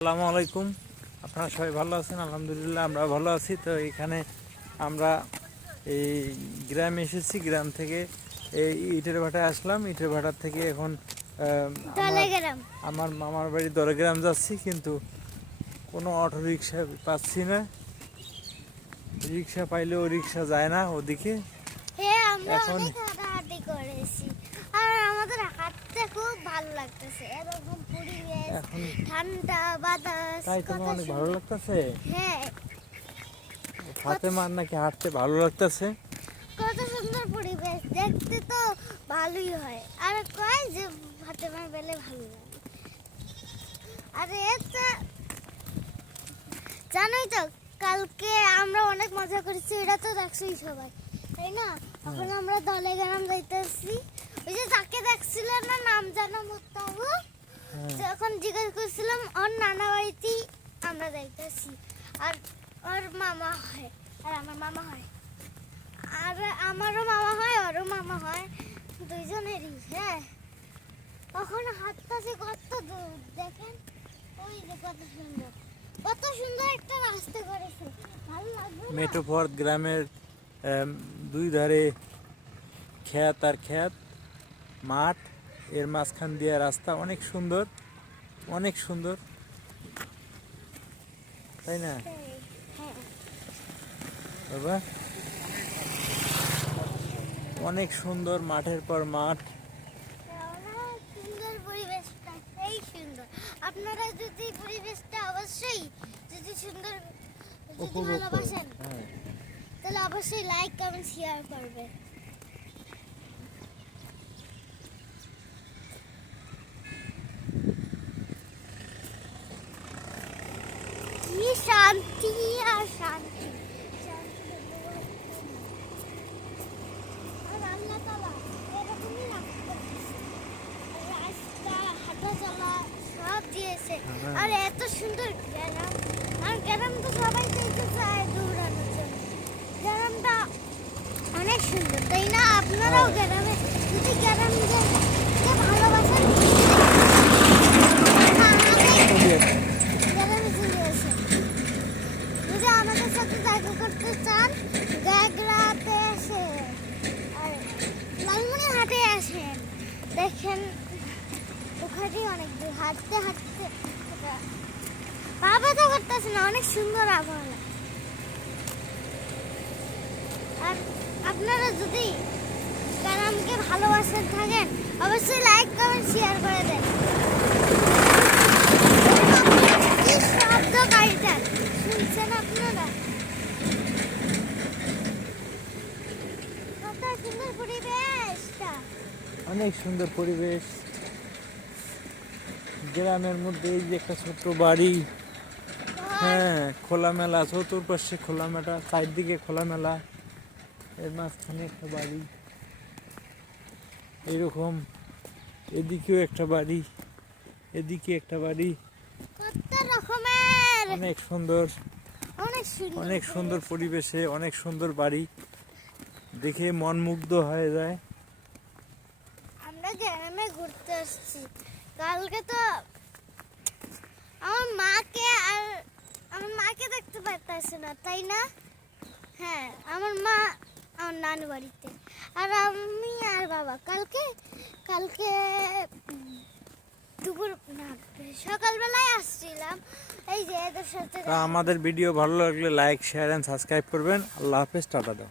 আসসালামু আলাইকুম। আপনারা সবাই ভালো আছেন? আলহামদুলিল্লাহ আমরা ভালো আছি। তো এখানে আমরা এই গ্রামে এসেছি, গ্রাম থেকে এই ইটের ভাটায় আসলাম। ইটের ভাটার থেকে এখন আমার মামার বাড়ি দলেগ্রাম যাচ্ছি, কিন্তু কোনো অটো রিক্সা পাচ্ছি না। রিক্সা পাইলেও রিক্সা যায় না ওদিকে। এখন আমাদের হাঁটতে খুব ভালো লাগতেছে, এরকম পরিবেশ, ঠান্ডা বাতাস, তাই তোমার অনেক ভালো লাগতেছে? হ্যাঁ, ফাতেমার নাকি হাঁটতে ভালো লাগতেছে। কত সুন্দর পরিবেশ, দেখতে তো ভালোই হয়। আর কয় যে ফাতেমার বেলে ভালো লাগে। আর এটা জানোই তো, কালকে আমরা অনেক মজা করেছি, এটা তো দেখছোই সবাই, তাই না? এখন আমরা দলেগ্রাম যাইতেছি। ওই যে তাকে দেখছিল না, নাম জানো মুত্তাবু, যখন জিজ্ঞেস করছিলাম, ওর নানা বাড়িতেই আমরা যাইতেছি। আর ওর মামা হয়, আর আমার মামা হয়, আর আমারও মামা হয়, ওরও মামা হয়, দুইজনেরই। হ্যাঁ, তখন হাঁটতেছি কত দূর, দেখেন ওই যে কত সুন্দর, কত সুন্দর একটা রাস্তা করেছে, ভালো লাগবে না? মেটোপথ গ্রামের দুই ধারে ক্ষেত আর ক্ষেত, মাঠ, এর মাঝখান দিয়ে রাস্তা, অনেক সুন্দর, অনেক সুন্দর, তাই না বাবা? অনেক সুন্দর, মাঠের পর মাঠ। সুন্দর পরিবেশটা, সেই সুন্দর। আপনারা যদি পরিবেশটা অবশ্যই যদি সুন্দর, যদি ভালোবাসেন, তাহলে অবশ্যই লাইক কমেন্ট শেয়ার করবেন। কি শান্তি আর শান্তি, আর আল্লাহ তাআলা এরকমই রাস্তা, হাঁটা চলা সব দিয়েছে। আর এত সুন্দর গ্রাম, আর গ্রাম তো সবাই দেখতে চায় দৌড়ানোর জন্য। গ্রামটা অনেক সুন্দর, তাই না? আপনারাও গ্রামে যদি গ্রামকে ভালোবাসেন, যদি আমাদের সাথে দেখা করতে চান, গ্যাগড়াতে আসেন আর লালমনিরহাটে আসেন। দেখেন ওখানে অনেক দূর, হাঁটতে হাঁটতে বাবা তো করতেছে না, অনেক সুন্দর আবহাওয়া। আর আপনারা যদি গ্রামকে ভালোবাসেন থাকেন, অবশ্যই লাইক কমেন্ট শেয়ার করে দেন। কি শব্দ গাড়িটা শুনছেন আপনারা? কত সুন্দর পরিবেশটা, অনেক সুন্দর পরিবেশ। গ্রামের মধ্যে এই যে একটা ছোট্ট বাড়ি, হ্যাঁ, খোলামেলা, চতুর্পাশে খোলামেলা, চারদিকে খোলামেলা, এর মাঝখানে একটা বাড়ি, এরকম এদিকেও একটা বাড়ি, এদিকে একটা বাড়ি, কত রকমের, অনেক সুন্দর, অনেক সুন্দর পরিবেশ। পরিবেশে, অনেক সুন্দর বাড়ি, দেখে মন মুগ্ধ হয়ে যায়। আমরা গ্রামে ঘুরতে আসছি। কালকে তো আমার মাকে দেখতে পারতেছে না, তাই না? হ্যাঁ, আমার মা আমার নানু বাড়িতে, আর আমি আর বাবা কালকে কালকে দুপুর না সকালবেলায় আসছিলাম, এই যে এদের সাথে। আমাদের ভিডিও ভালো লাগলে লাইক, শেয়ার এন্ড সাবস্ক্রাইব করবেন। আল্লাহ হাফেজ, টাটা দাও।